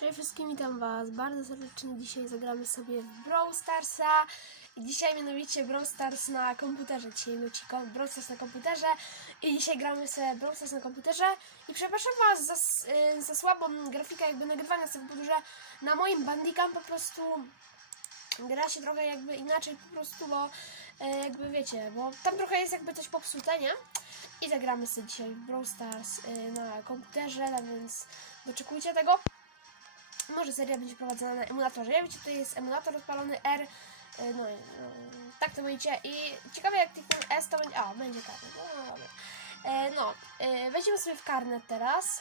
Cześć wszystkim, witam was bardzo serdecznie. Dzisiaj zagramy sobie w Brawl Starsa. I dzisiaj mianowicie Brawl Stars na komputerze. Dzisiaj nuci Brawl Stars na komputerze. I dzisiaj gramy sobie Brawl Stars na komputerze. I przepraszam was za, y, za słabą grafikę jakby nagrywania z tego że na moim Bandicam po prostu gra się trochę jakby inaczej po prostu, bo y, jakby wiecie, bo tam trochę jest jakby coś popsute, nie? I zagramy sobie dzisiaj w Brawl Stars y, na komputerze, tak więc doczekujcie tego. Może seria będzie prowadzona na emulatorze. Ja wiecie, tutaj jest emulator odpalony R. y, No, no tak to mówicie. I ciekawe jak kliknę S to będzie. A, będzie karnet. No, dobra. E, no, e, sobie w karnet teraz.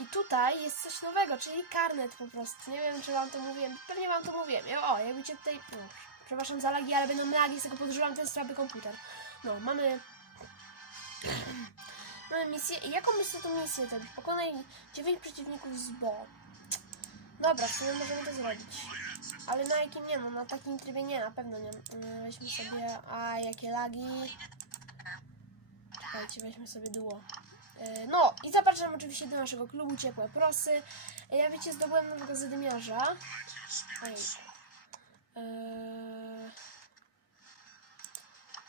I tutaj jest coś nowego, czyli karnet po prostu. Nie wiem, czy wam to mówiłem. Pewnie wam to mówiłem. O, jak widzicie tutaj. No, przepraszam za lagi, ale będą lagi, z tego podróżowałem ten słaby komputer. No, mamy. Mamy misję. Jaką myślę tą misję zrobić? Pokonaj 9 przeciwników z Bo. Dobra, w sumie możemy to zrobić. Ale na jakim nie, no na takim trybie nie, na pewno nie. Yy, Weźmy sobie, a jakie lagi. Czekajcie, weźmy sobie duo. Yy, No i zapraszam oczywiście do naszego klubu Ciepłe Prosy. Yy, Ja wiecie, zdobyłem nowego zadymiarza. Ej. Yy,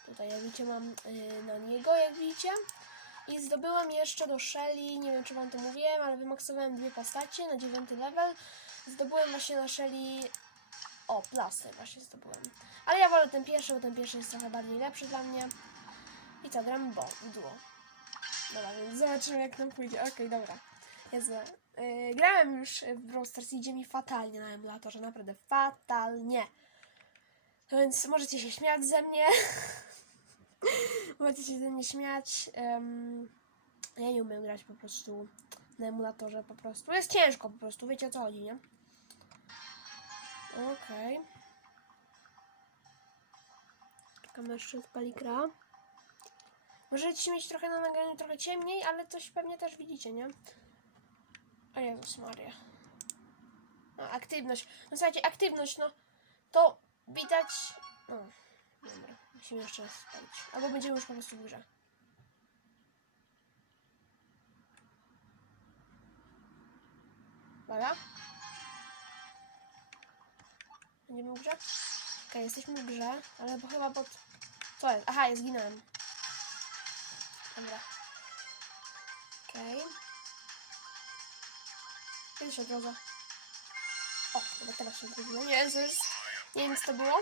Tutaj jak widzicie mam yy, na niego, jak widzicie. I zdobyłam jeszcze do Shelly, nie wiem czy wam to mówiłem, ale wymaksowałem dwie postacie na dziewiąty level. Zdobyłem właśnie na Shelly... O, plaster właśnie zdobyłem. Ale ja wolę ten pierwszy, bo ten pierwszy jest trochę bardziej lepszy dla mnie. I co, gram bo, duo. Dobra, więc zobaczymy jak nam pójdzie. Okej, dobra. Jezu. Yy, grałem już w Brawl i idzie mi fatalnie na emulatorze, naprawdę fatalnie. Więc możecie się śmiać ze mnie. Możecie się ze mnie śmiać. em, ja nie umiem grać po prostu na emulatorze po prostu. Jest ciężko po prostu, wiecie o co chodzi, nie? Okej. Czekam jeszcze odpali gra. Możecie mieć trochę na nagraniu trochę ciemniej, ale coś pewnie też widzicie, nie? O Jezus Maria. No, aktywność. No słuchajcie, aktywność, no to widać... No, dobra. Musimy jeszcze raz spalić. Albo będziemy już po prostu w grze. Uwaga. Będziemy w grze? Okej, jesteśmy w grze, ale bo chyba pod... Co jest? Aha, ja zginąłem. Dobra. Okej. Kiedy się odrodza? O, chyba teraz się. Nie jest... Nie wiem, co to było.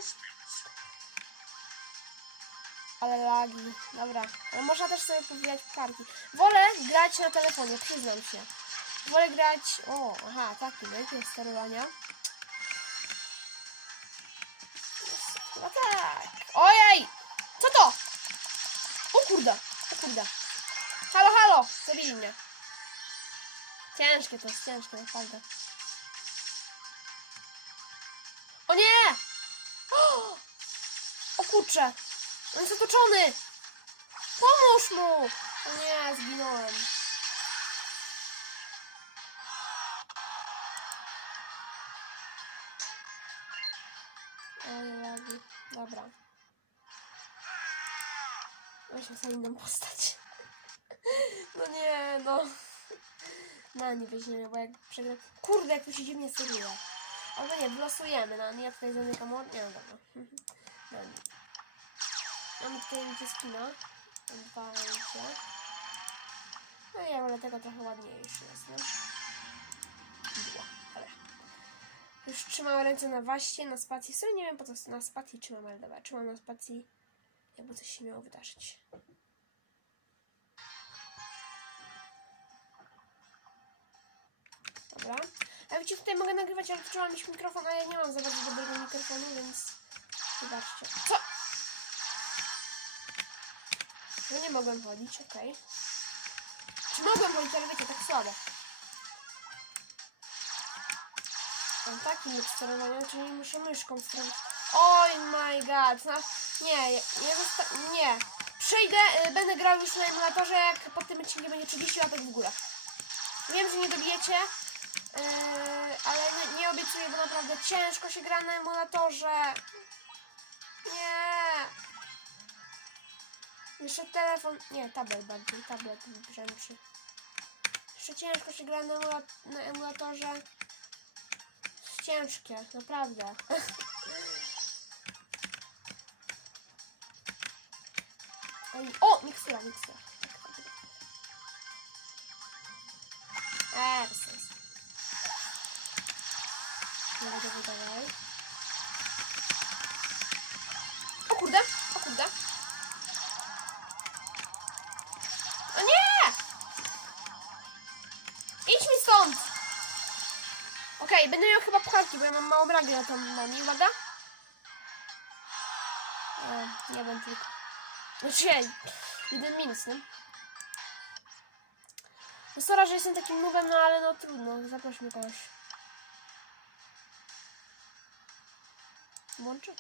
Ale lagi. Dobra. Ale można też sobie pobijać karki. Wolę grać na telefonie, przyznam się. Wolę grać... O, aha, taki, jest sterowania. No tak. Ojej! Co to? O kurde, o kurde. Halo, halo! Zabili mnie. Ciężkie to jest, ciężkie, naprawdę. O nie! O, o kurczę! On jest otoczony! Pomóż mu! O nie, zginąłem. Dobra. Weźmy sobie inną postać. No nie, no. No nie weźmiemy, bo jak przegram... Kurde, jak tu się dziwnie steruje. Albo nie, wylosujemy, no nie, ja tutaj zamykam... od- Nie, no dobra. No nie. Mamy tutaj wiecie skina. Dwa wiecie. No nie, ale tego trochę ładniejszy jest, no. Ale... Już trzymam ręce na waście, na spacji. Sobie nie wiem po co na spacji trzymam, ale dobra. Trzymam na spacji, jakby coś się miało wydarzyć. Dobra. A wiecie, tutaj mogę nagrywać, ale trzeba mieć mikrofon, a ja nie mam za bardzo dobrego mikrofonu, więc zobaczcie. Co? No nie mogłem chodzić, okej. Czy mogłem chodzić, ale wiecie, tak słabo. Mam taki sterowania, czyli muszę myszką sterować. Oj my god, no, nie, nie, zosta- nie. Przejdę, y, będę grał już na emulatorze, jak pod tym odcinkiem będzie 30 łapek w górę. Wiem, że nie dobijecie, yy, ale nie, nie obiecuję, bo naprawdę ciężko się gra na emulatorze. Nie. Jeszcze telefon, nie, tablet bardziej, tablet brzęczy. Jeszcze ciężko się gra na, emula- na emulatorze. Ciężkie, naprawdę. O, mikstura, mikstura. Eee, bez sensu. Dawaj. O kurde, o kurde. Okej, będę miał chyba pcharki, bo ja mam mało bragi na tą nami, uwaga. E, nie wiem tylko. Znaczy, jeden minus, nie? No sorry, że jestem takim nubem, no ale no trudno, zaprośmy kogoś. Włączy?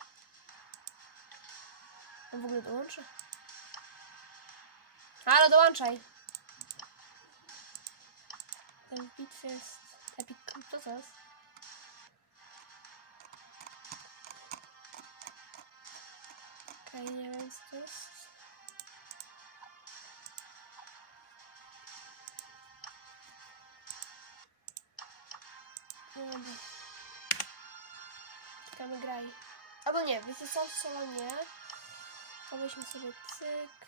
On w ogóle dołączy? Halo, dołączaj. Ten w bitwie jest epic. Co to jest? Okej, nie wiem co to jest. No dobra. Czekamy graj. Albo nie, wiecie co, solo nie. To weźmy sobie cyk.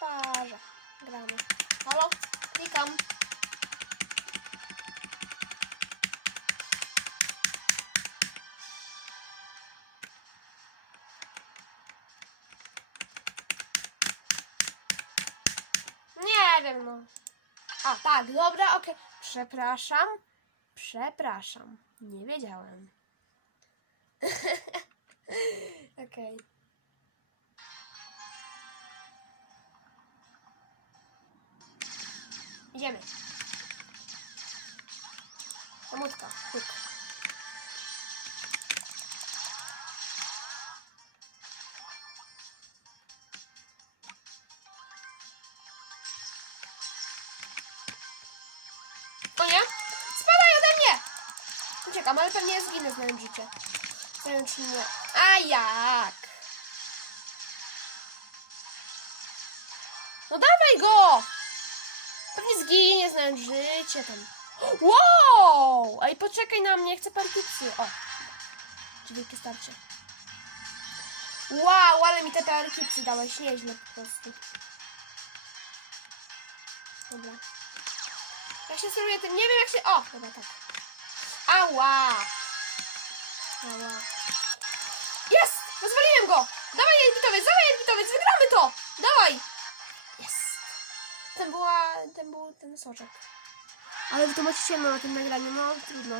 Parze. Gramy. Halo? Klikam. Wiem, no. A, tak, dobra, okej. Przepraszam. Przepraszam. Nie wiedziałem. Okej. Idziemy. Samotka. Pyk. Uciekam, ale pewnie zginę znając życie. Znając mnie. A jak? No dawaj go! Pewnie zginie znając życie tam. Wow! Ej, poczekaj na mnie, chcę parkipsy. O! Czy wielkie starcie. Wow, ale mi te parkipsy dałeś, nieźle po prostu. Dobra. Jak się steruje tym? Nie wiem jak się... O! Dobra, tak. Ała! Ała. Jest! Rozwaliłem go! Dawaj Jelbitowiec, dawaj Jelbitowiec, wygramy to! Dawaj! Jest! Ten była... ten był ten soczek. Ale wy to macie ciemno na tym nagraniu, no trudno.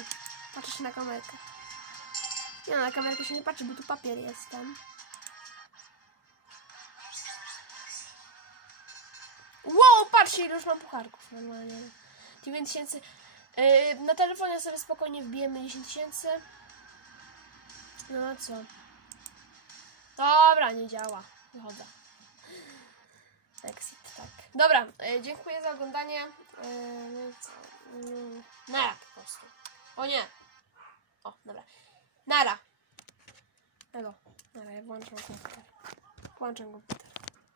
Patrzę się na kamerkę. Nie no, na kamerkę się nie patrzy, bo tu papier jest tam. Wow, patrzcie, ile już mam pucharków normalnie. 9 tysięcy. Yy, na telefonie sobie spokojnie wbijemy 10 tysięcy. No a co? Dobra, nie działa. Wychodzę. Exit, tak. Dobra, yy, dziękuję za oglądanie. Yy, no? Yy, nara po prostu. O nie. O, dobra. Nara. Elo. Nara, ja włączam komputer. Włączam komputer.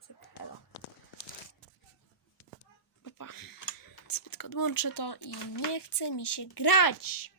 Cyk, elo. Opa. Zbytko odłączę to i nie chce mi się grać.